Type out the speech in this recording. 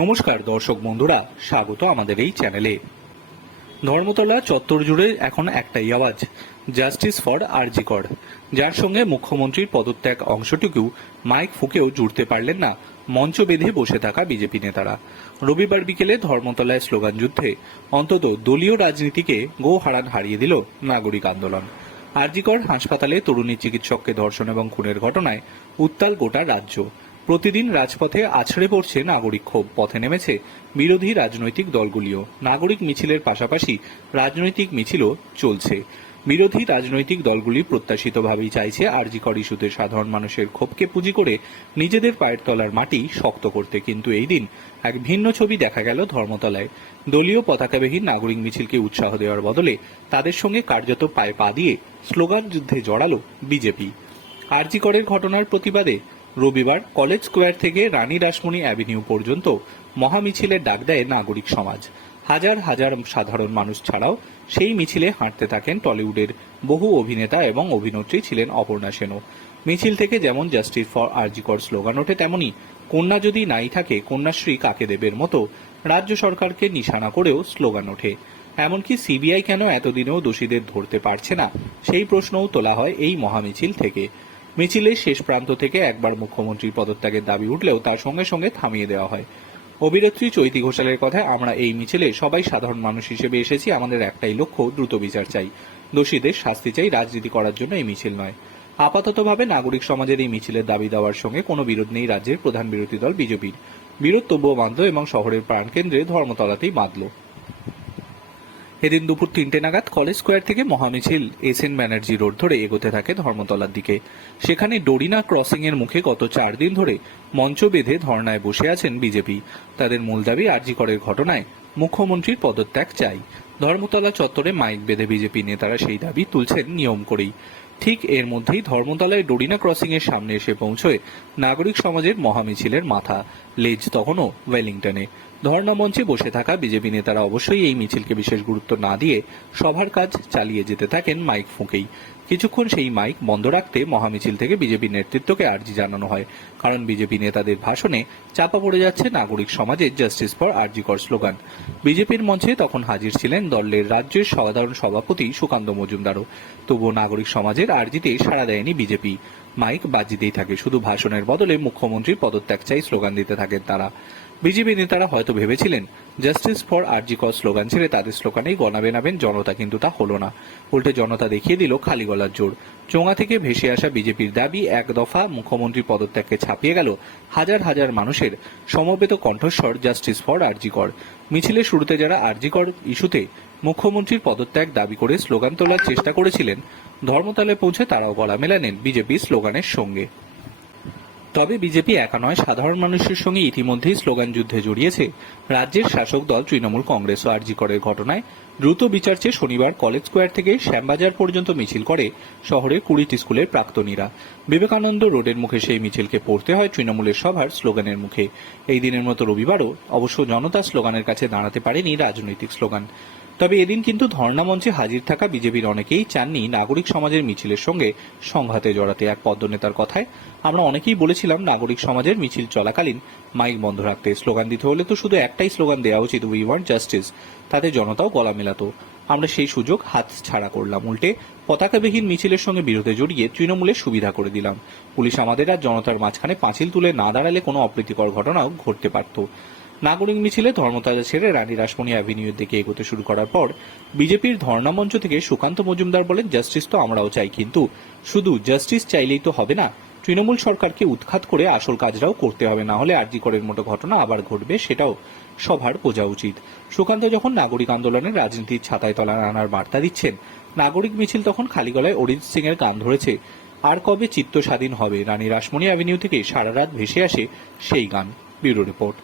নমস্কার দর্শক বন্ধুরা, স্বাগত আমাদের এই চ্যানেলে। ধর্মতলা চত্বর জুড়ে এখন একটাই আওয়াজ জাস্টিস ফর আরজিকর যার সঙ্গে মুখ্যমন্ত্রীর পদত্যাগ অংশটুকু মাইক ফুকেও জুড়তে পারলেন না, মঞ্চ বেঁধে বসে থাকা বিজেপি নেতারা। রবিবার বিকেলে ধর্মতলায় স্লোগান যুদ্ধে অন্তত দলীয় রাজনীতিকে গো হারান হারিয়ে দিল নাগরিক আন্দোলন। আরজিকর হাসপাতালে তরুণী চিকিৎসককে ধর্ষণ এবং খুনের ঘটনায় উত্তাল গোটা রাজ্য। প্রতিদিন রাজপথে আছড়ে পড়ছে নাগরিক ক্ষোভ। পথে নেমেছে বিরোধী রাজনৈতিক দলগুলিও। নাগরিক মিছিলের পাশাপাশি রাজনৈতিক মিছিলও চলছে। বিরোধী রাজনৈতিক দলগুলি প্রত্যাশিতভাবেই চাইছে আরজিকর ইস্যুতে সাধারণ মানুষের ক্ষোভকে পুঁজি করে নিজেদের পায়ের তলার মাটি শক্ত করতে। কিন্তু এই দিন এক ভিন্ন ছবি দেখা গেল ধর্মতলায়। দলীয় পতাকাবিহীন নাগরিক মিছিলকে উৎসাহ দেওয়ার বদলে তাদের সঙ্গে কার্যত পায়ে পা দিয়ে স্লোগান যুদ্ধে জড়ালো বিজেপি। আরজিকরের ঘটনার প্রতিবাদে রবিবার কলেজ স্কোয়ার থেকে রানী রাসমণি অ্যাভিনিউ পর্যন্ত মহামিছিলের ডাক দেয় নাগরিক সমাজ। হাজার হাজার সাধারণ মানুষ ছাড়াও সেই মিছিলে হাঁটতে থাকেন টলিউডের বহু অভিনেতা এবং অভিনেত্রী ছিলেন অপর্ণা সেনও। মিছিল থেকে যেমন জাস্টিস ফর আরজিকর স্লোগান ওঠে, তেমনি কন্যা যদি নাই থাকে, কন্যাশ্রী কাকে দেবের মতো? রাজ্য সরকারকে নিশানা করেও স্লোগান ওঠে। এমনকি সিবিআই কেন এতদিনেও দোষীদের ধরতে পারছে না, সেই প্রশ্নও তোলা হয় এই মহামিছিল থেকে। মিছিলের শেষ প্রান্ত থেকে একবার মুখ্যমন্ত্রীর পদত্যাগের দাবি উঠলেও তার সঙ্গে সঙ্গে থামিয়ে দেওয়া হয়। অভিনেত্রী চৈতি ঘোষালের কথায় আমরা এই মিছিলে সবাই সাধারণ মানুষ হিসেবে এসেছি, আমাদের একটাই লক্ষ্য, দ্রুত বিচার চাই। দোষীদের শাস্তি চাই, রাজনীতি করার জন্য এই মিছিল নয়। আপাততভাবে নাগরিক সমাজের এই মিছিলের দাবি দেওয়ার সঙ্গে কোনো বিরোধ নেই রাজ্যের প্রধান বিরোধী দল বিজেপির। বিরোধ তবুও বাঁধল এবং শহরের প্রাণকেন্দ্রে ধর্মতলাতেই বাঁধল। এদিন দুপুর তিনটে নাগাদ কলেজ স্কোয়ার থেকে মহামিছিল এস এন ব্যানার্জি রোড ধরে এগোতে থাকে ধর্মতলার দিকে। সেখানে ডোরিনা ক্রসিং এর মুখে গত চার দিন ধরে মঞ্চ বেঁধে ধর্নায় বসে আছেন বিজেপি। তাদের মূল দাবি আরজিকরের ঘটনায় মুখ্যমন্ত্রীর পদত্যাগ চাই। ধর্মতলা চত্বরে মাইক বেঁধে বিজেপি নেতারা সেই দাবি তুলছেন নিয়ম করেই। ঠিক এর মধ্যেই ধর্মতলায় ডোরিনা ক্রসিং এর সামনে এসে পৌঁছয় নাগরিক সমাজের মহামিছিলের মাথা, লেজ তখনও ওয়েলিংটনে। ধর্ণা মঞ্চে বসে থাকা বিজেপি নেতারা অবশ্যই এই মিছিলকে বিশেষ গুরুত্ব না দিয়ে সভার কাজ চালিয়ে যেতে থাকেন মাইক ফুঁকেই। কিছুক্ষণ সেই মাইক বন্ধ রাখতে মহামিছিল থেকে বিজেপি নেতৃত্বকে আর্জি জানানো হয়। কারণ বিজেপি নেতাদের ভাষণে চাপা পড়ে যাচ্ছে নাগরিক সমাজের জাস্টিস ফর আরজিকর স্লোগান। বিজেপির মঞ্চে তখন হাজির ছিলেন দলের রাজ্যের সাধারণ সভাপতি সুকান্ত মজুমদারও। তবুও নাগরিক সমাজের আর্জিতে সাড়া দেয়নি বিজেপি। মাইক বাজিতেই থাকে, শুধু ভাষণের বদলে মুখ্যমন্ত্রীর পদত্যাগ চাই স্লোগান দিতে থাকেন তারা। বিজেপি নেতারা হয়তো ভেবেছিলেন জাস্টিস ফর আরজিকর স্লোগান ছেড়ে তাদের স্লোগানেই গণাবে নাবেন জনতা, কিন্তু তা হলো না। উল্টে জনতা দেখিয়ে দিল খালি গলার জোর। চোঙা থেকে ভেসে আসা বিজেপির দাবি এক দফা মুখ্যমন্ত্রীর পদত্যাগকে ছাপিয়ে গেল হাজার হাজার মানুষের সমবেত কণ্ঠস্বর জাস্টিস ফর আরজি কর মিছিলের শুরুতে যারা আরজিকর ইস্যুতে মুখ্যমন্ত্রীর পদত্যাগ দাবি করে স্লোগান তোলার চেষ্টা করেছিলেন ধর্মতলে পৌঁছে তারাও গলা মেলানেন বিজেপির স্লোগানের সঙ্গে। তবে বিজেপি একা নয়, সাধারণ মানুষের সঙ্গে ইতিমধ্যেই স্লোগান যুদ্ধে জড়িয়েছে। রাজ্যের শাসক দল তৃণমূল কংগ্রেস ও আরজিকরের ঘটনায় দ্রুত বিচার চেয়ে শনিবার কলেজ স্কোয়ার থেকে শ্যামবাজার পর্যন্ত মিছিল করে শহরের কুড়িটি স্কুলের প্রাক্তনীরা। বিবেকানন্দ রোডের মুখে সেই মিছিলকে পড়তে হয় তৃণমূলের সভার স্লোগানের মুখে। এই দিনের মতো রবিবারও অবশ্য জনতা স্লোগানের কাছে দাঁড়াতে পারেনি রাজনৈতিক স্লোগান। তবে এদিন কিন্তু ধর্ণা মঞ্চে হাজির থাকা বিজেপির অনেকেই চাননি নাগরিক সমাজের মিছিলের সঙ্গে সংঘাতে জড়াতে। এক পদ্মনেতার কথায় আমরা অনেকেই বলেছিলাম নাগরিক সমাজের মিছিল চলাকালীন মাইক বন্ধ রাখতে। স্লোগান দিতে হলে তো শুধু একটাই স্লোগান দেওয়া উচিত উই ওয়ান্ট জাস্টিস তাতে জনতাও গলা মেলাতো। আমরা সেই সুযোগ হাত ছাড়া করলাম। উল্টে পতাকাবিহীন মিছিলের সঙ্গে বিরোধে জড়িয়ে তৃণমূলের সুবিধা করে দিলাম। পুলিশ আমাদের আর জনতার মাঝখানে পাঁচিল তুলে না দাঁড়ালে কোনো অপ্রীতিকর ঘটনাও ঘটতে পারত। নাগরিক মিছিলে ধর্মতলা ছেড়ে রানী রাসমণি অ্যাভিনিউর দিকে এগোতে শুরু করার পর বিজেপির ধর্ণা মঞ্চ থেকে সুকান্ত মজুমদার বলেন, জাস্টিস তো আমরাও চাই, কিন্তু শুধু জাস্টিস চাইলেই তো হবে না। তৃণমূল সরকারকে উৎখাত করে আসল কাজটাও করতে হবে, না হলে আরজি করের মতো ঘটনা আবার ঘটবে, সেটাও সবার বোঝা উচিত। সুকান্ত যখন নাগরিক আন্দোলনের রাজনীতির ছাতায় তলা আনার বার্তা দিচ্ছেন, নাগরিক মিছিল তখন খালি গলায় অরিজিৎ সিং এর গান ধরেছে, আর কবে চিত্ত স্বাধীন হবে? রানী রাসমণি অ্যাভিনিউ থেকে সারা রাত ভেসে আসে সেই গান। Bureau report.